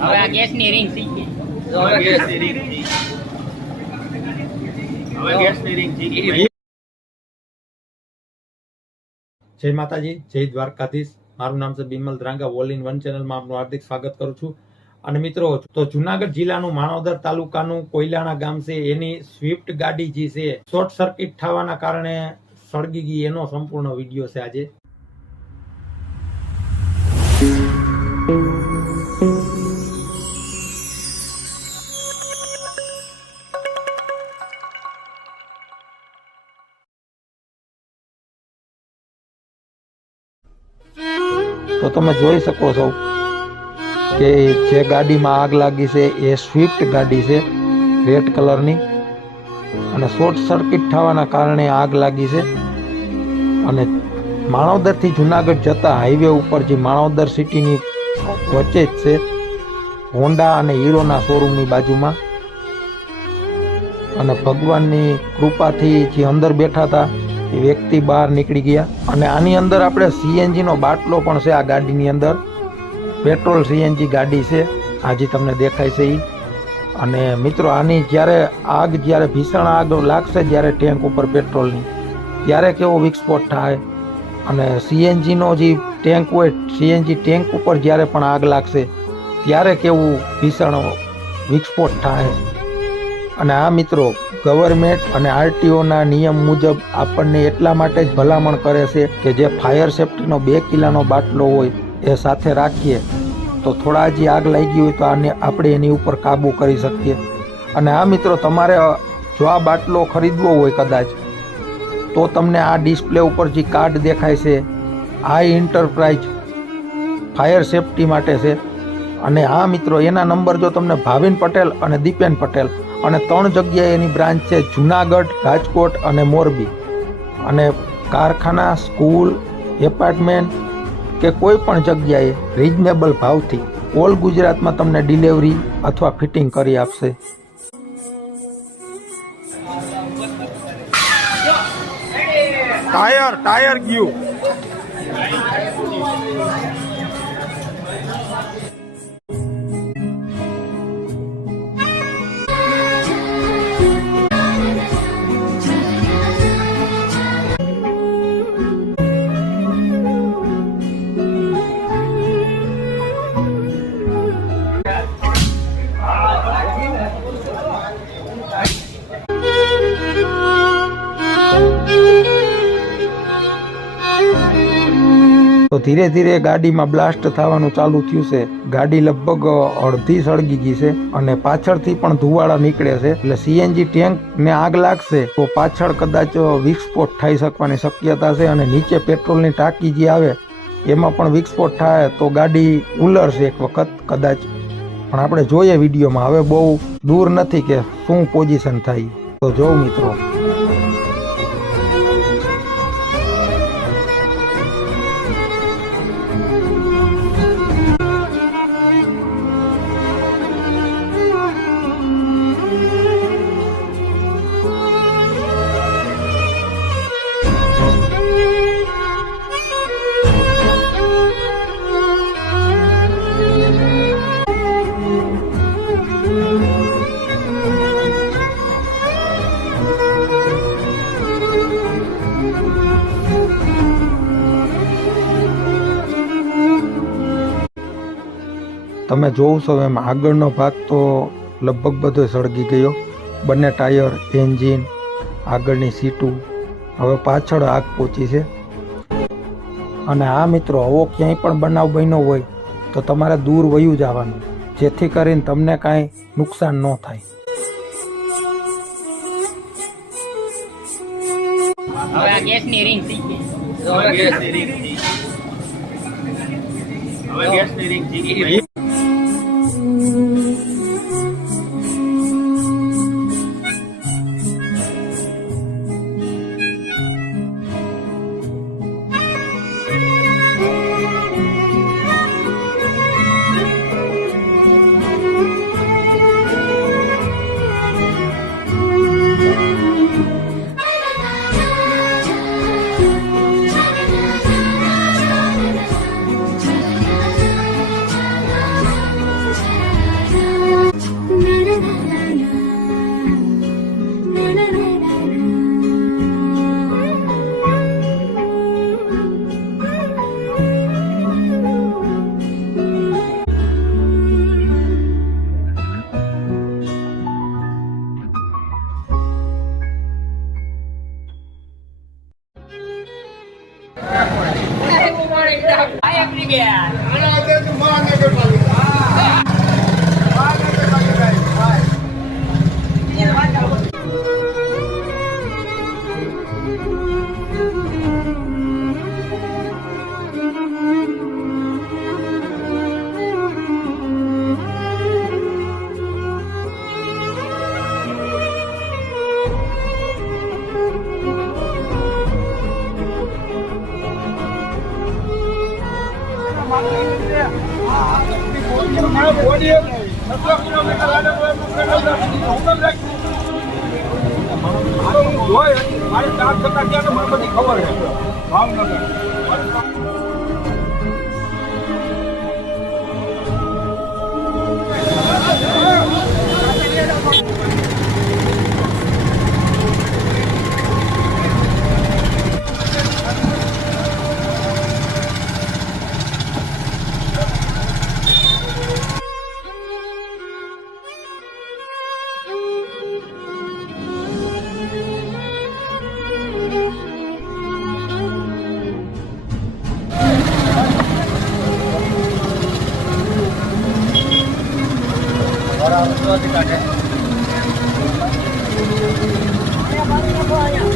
હવે આ ગેસની રીંગ થઈ ગઈ. હવે ગેસની રીંગ થઈ. હવે ગેસની રીંગ થઈ ગઈ. જય માતાજી, જય દ્વારકાધીશ. મારું નામ છે બિમલ ધ્રાંગા. ઓલ ઇન વન ચેનલમાં આપનું હાર્દિક સ્વાગત કરું છું. અને મિત્રો, તો જુનાગઢ જિલ્લાનું માણાવદર તાલુકાનું કોયલાણા ગામ છે, એની સ્વિફ્ટ ગાડી જે છે શોર્ટ સર્કિટ થવાના કારણે સળગી ગઈ, એનો સંપૂર્ણ વિડીયો છે આજે. તો તમે જોઈ શકો છો કે જે ગાડીમાં આગ લાગી છે એ સ્વિફ્ટ ગાડી છે, રેડ કલરની, અને શોર્ટ સર્કિટ થવાના કારણે આગ લાગી છે. અને માણાવદરથી જુનાગઢ જતા હાઈવે ઉપર જે માણાવદર સિટીની વચ્ચે જ છે, હોન્ડા અને હીરોના શોરૂમની બાજુમાં. અને ભગવાનની કૃપાથી જે અંદર બેઠા હતા એ વ્યક્તિ બહાર નીકળી ગયા. અને આની અંદર આપણે સીએનજી નો બાટલો પણ છે. આ ગાડીની અંદર પેટ્રોલ સીએનજી ગાડી છે, આજે તમને દેખાય છે ઈ. અને મિત્રો, આની જ્યારે ભીષણ આગ લાગશે જ્યારે ટેન્ક ઉપર પેટ્રોલની, ત્યારે કેવો વિસ્ફોટ થાય. અને સીએનજી નો જે ટેન્ક હોય, સીએનજી ટેન્ક ઉપર જ્યારે પણ આગ લાગશે ત્યારે કેવું ભીષણ વિસ્ફોટ થાય. અને આ મિત્રો, ગવર્મેન્ટ અને આરટીઓના નિયમ મુજબ આપણને એટલા માટે જ ભલામણ કરે છે કે જે ફાયર સેફ્ટીનો 2 કિલોનો બાટલો હોય એ સાથે રાખીએ તો થોડા હજી આગ લાગી હોય તો આપણે એની ઉપર કાબૂ કરી શકીએ. અને આ મિત્રો, તમારે જો આ બાટલો ખરીદવો હોય કદાચ, તો તમને આ ડિસ્પ્લે ઉપર જે કાર્ડ દેખાય છે, આ એન્ટરપ્રાઇઝ ફાયર સેફ્ટી માટે છે. અને આ મિત્રો, એના નંબર જો તમને ભાવિન પટેલ અને દીપેન પટેલ, અને 3 જગ્યાએ એની બ્રાન્ચ છે, જુનાગઢ, રાજકોટ અને મોરબી. અને કારખાના, સ્કૂલ, એપાર્ટમેન્ટ કે કોઈ પણ જગ્યાએ રિઝનેબલ ભાવથી ઓલ ગુજરાતમાં તમને ડિલિવરી અથવા ફિટિંગ કરી આપશે. ટાયર ગયું. તો ધીરે ધીરે ગાડીમાં બ્લાસ્ટ થવાનું ચાલુ થયું છે. ગાડી લગભગ અડધી સળગી ગઈ છે અને પાછળથી પણ ધુવાળા નીકળે છે. એટલે સીએનજી ટેન્ક ને આગ લાગશે તો પાછળ કદાચ વિસ્ફોટ થઈ શકવાની શક્યતા છે. અને નીચે પેટ્રોલની ટાંકી જે આવે એમાં પણ વિસ્ફોટ થાય તો ગાડી ઉલરશે એક વખત કદાચ. પણ આપણે જોઈએ વિડીયોમાં. હવે બહુ દૂર નથી કે શું પોઝિશન થાય. તો જો મિત્રો, તમે જોવો છો એમ આગળનો ભાગ તો લગભગ બધો સળગી ગયો. બંને ટાયર, એન્જિન, આગળની સીટું. હવે પાછળ આગ પહોંચી છે. અને આ મિત્રો, આવો ક્યાંય પણ બનાવ બન્યો હોય તો તમારે દૂર વયું જવાનું, જેથી કરીને તમને કાંઈ નુકસાન ન થાય. હવે આ ગેસની રીંગ થઈ ગઈ. હવે ગેસની રીંગ થઈ. હવે ગેસની રીંગ થઈ ગઈ. ગયા. ખબર છે ભાવનગર અહીંયા